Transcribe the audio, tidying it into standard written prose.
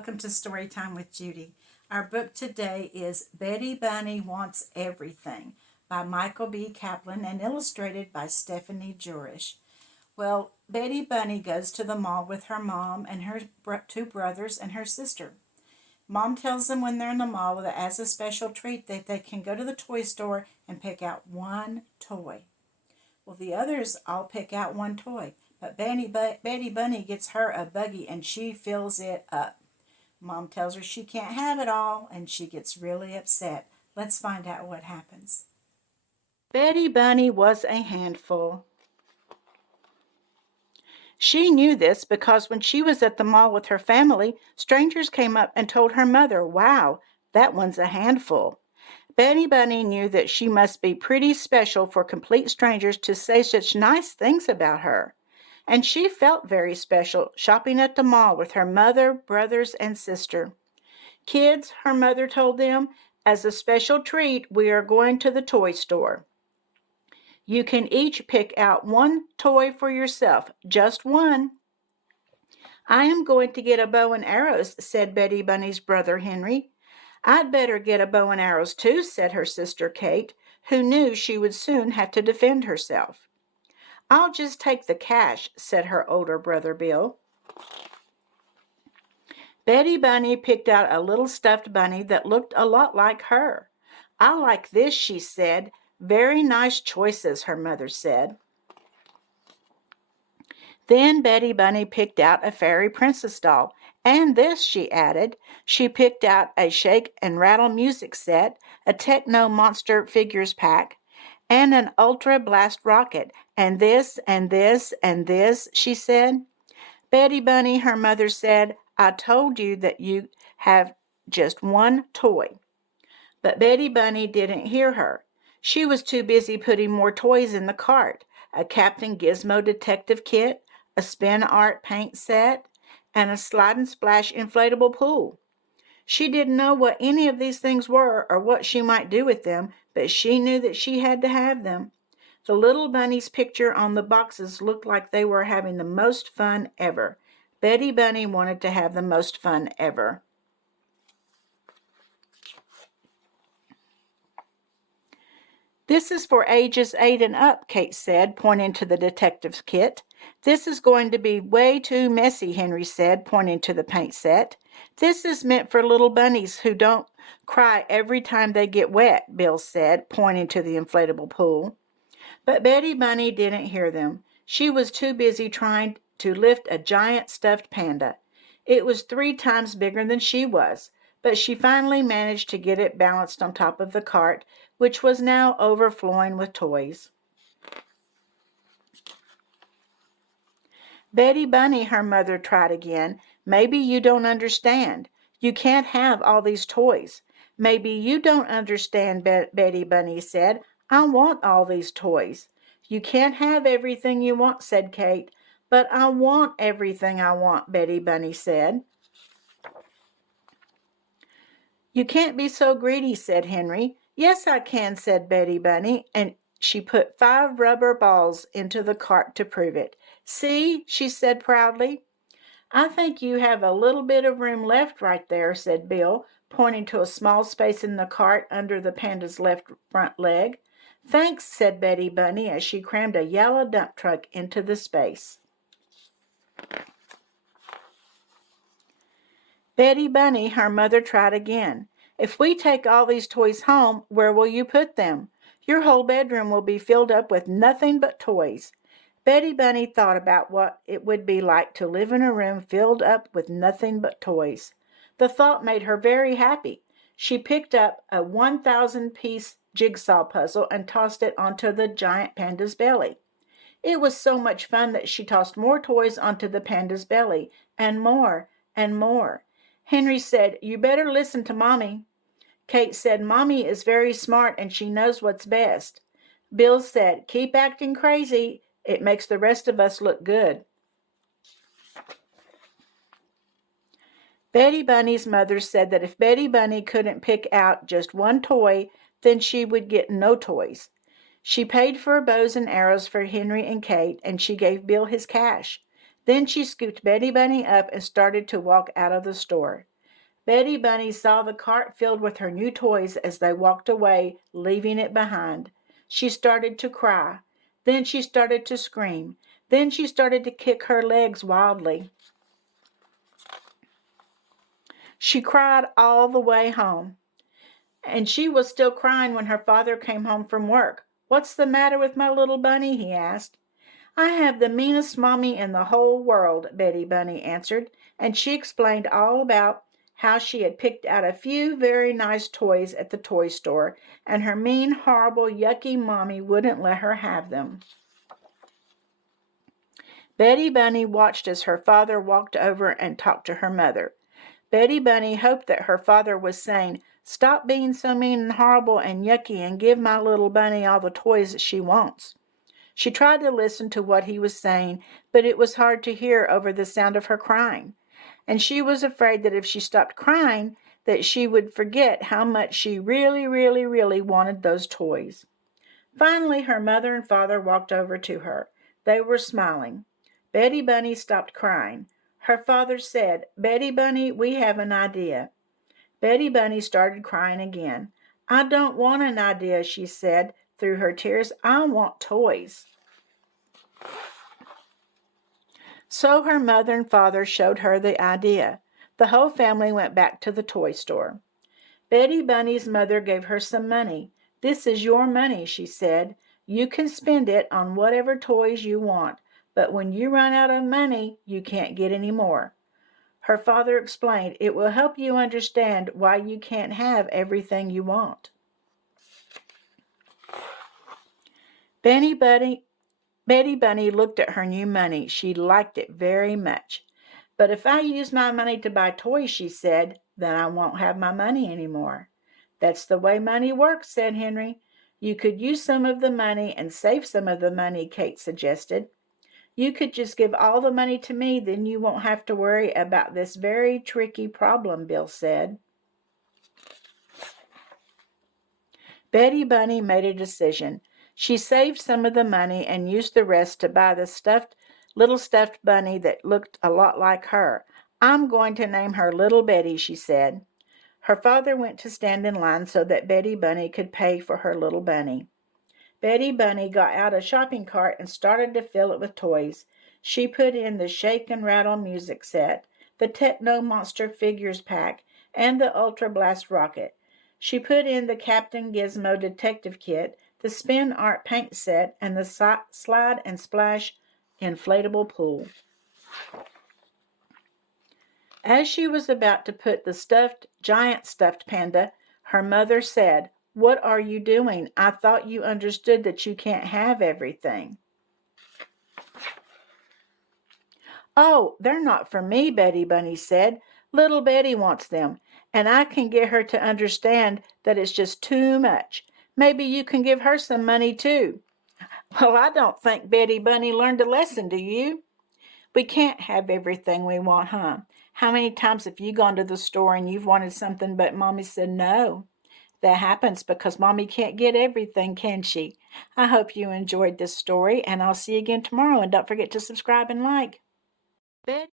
welcome to Storytime with Judy. Our book today is Betty Bunny Wants Everything by Michael B. Kaplan and illustrated by Stephanie Jurish. Well, Betty Bunny goes to the mall with her mom and her two brothers and her sister. Mom tells them when they're in the mall that as a special treat that they can go to the toy store and pick out one toy. Well, the others all pick out one toy, but Betty Bunny gets her a buggy and she fills it up. Mom tells her she can't have it all, and she gets really upset. Let's find out what happens. Betty Bunny was a handful. She knew this because when she was at the mall with her family, strangers came up and told her mother, "Wow, that one's a handful." Betty Bunny knew that she must be pretty special for complete strangers to say such nice things about her. And she felt very special shopping at the mall with her mother, brothers, and sister. "Kids," her mother told them, "as a special treat, we are going to the toy store. You can each pick out one toy for yourself, just one." "I am going to get a bow and arrows," said Betty Bunny's brother Henry. "I'd better get a bow and arrows too," said her sister Kate, who knew she would soon have to defend herself. "I'll just take the cash," said her older brother Bill. Betty Bunny picked out a little stuffed bunny that looked a lot like her. "I like this," she said. "Very nice choices," her mother said. Then Betty Bunny picked out a fairy princess doll. "And this," she added. She picked out a shake and rattle music set, a techno monster figures pack, and an ultra blast rocket. "And this, and this, and this," she said. "Betty Bunny," her mother said, "I told you that you have just one toy." But Betty Bunny didn't hear her. She was too busy putting more toys in the cart: a Captain Gizmo detective kit, a spin art paint set, and a slide and splash inflatable pool. She didn't know what any of these things were or what she might do with them, but she knew that she had to have them. The little bunny's picture on the boxes looked like they were having the most fun ever. Betty Bunny wanted to have the most fun ever. "This is for ages 8 and up," Kate said, pointing to the detective's kit. "This is going to be way too messy," Henry said, pointing to the paint set. "This is meant for little bunnies who don't cry every time they get wet," Bill said, pointing to the inflatable pool. But Betty Bunny didn't hear them. She was too busy trying to lift a giant stuffed panda. It was 3 times bigger than she was, but she finally managed to get it balanced on top of the cart, which was now overflowing with toys. "Betty Bunny," her mother tried again, "maybe you don't understand. You can't have all these toys." "Maybe you don't understand," Betty Bunny said. "I want all these toys." "You can't have everything you want," said Kate. "But I want everything I want," Betty Bunny said. "You can't be so greedy," said Henry. "Yes, I can," said Betty Bunny, and she put 5 rubber balls into the cart to prove it. "See," she said proudly. "I think you have a little bit of room left right there," said Bill, pointing to a small space in the cart under the panda's left front leg. "Thanks," said Betty Bunny as she crammed a yellow dump truck into the space. Betty Bunny, her mother tried again. "If we take all these toys home, where will you put them? Your whole bedroom will be filled up with nothing but toys." Betty Bunny thought about what it would be like to live in a room filled up with nothing but toys. The thought made her very happy. She picked up a 1,000-piece jigsaw puzzle and tossed it onto the giant panda's belly. It was so much fun that she tossed more toys onto the panda's belly, and more, and more. Henry said, "You better listen to Mommy." Kate said, "Mommy is very smart and she knows what's best." Bill said, "Keep acting crazy. It makes the rest of us look good." Betty Bunny's mother said that if Betty Bunny couldn't pick out just one toy, then she would get no toys. She paid for bows and arrows for Henry and Kate, and she gave Bill his cash. Then she scooped Betty Bunny up and started to walk out of the store. Betty Bunny saw the cart filled with her new toys as they walked away, leaving it behind. She started to cry. Then she started to scream. Then she started to kick her legs wildly. She cried all the way home. And she was still crying when her father came home from work. "What's the matter with my little bunny?" he asked. "I have the meanest mommy in the whole world," Betty Bunny answered, and she explained all about how she had picked out a few very nice toys at the toy store, and her mean, horrible, yucky mommy wouldn't let her have them. Betty Bunny watched as her father walked over and talked to her mother. Betty Bunny hoped that her father was saying, "Stop being so mean and horrible and yucky and give my little bunny all the toys that she wants." She tried to listen to what he was saying, but it was hard to hear over the sound of her crying. And she was afraid that if she stopped crying, that she would forget how much she really, really, really wanted those toys. Finally, her mother and father walked over to her. They were smiling. Betty Bunny stopped crying. Her father said, "Betty Bunny, we have an idea." Betty Bunny started crying again. "I don't want an idea," she said through her tears. "I want toys." So her mother and father showed her the idea. The whole family went back to the toy store. Betty Bunny's mother gave her some money. "This is your money," she said. "You can spend it on whatever toys you want, but when you run out of money, you can't get any more." Her father explained, "It will help you understand why you can't have everything you want." Betty Bunny looked at her new money. She liked it very much. "But if I use my money to buy toys," she said, "then I won't have my money anymore." "That's the way money works," said Henry. "You could use some of the money and save some of the money," Kate suggested. "You could just give all the money to me, then you won't have to worry about this very tricky problem," Bill said. Betty Bunny made a decision. She saved some of the money and used the rest to buy the little stuffed bunny that looked a lot like her. "I'm going to name her Little Betty," she said. Her father went to stand in line so that Betty Bunny could pay for her little bunny. Betty Bunny got out a shopping cart and started to fill it with toys. She put in the Shake and Rattle music set, the Techno Monster figures pack, and the Ultra Blast rocket. She put in the Captain Gizmo detective kit, the Spin Art paint set, and the Slide and Splash inflatable pool. As she was about to put the giant stuffed panda, her mother said, "What are you doing? I thought you understood that you can't have everything." "Oh, they're not for me," Betty Bunny said. "Little Betty wants them, and I can get her to understand that it's just too much. Maybe you can give her some money too." Well, I don't think Betty Bunny learned a lesson, do you? We can't have everything we want, huh? How many times have you gone to the store and you've wanted something but Mommy said no? That happens because Mommy can't get everything, can she? I hope you enjoyed this story, and I'll see you again tomorrow. And don't forget to subscribe and like. Betty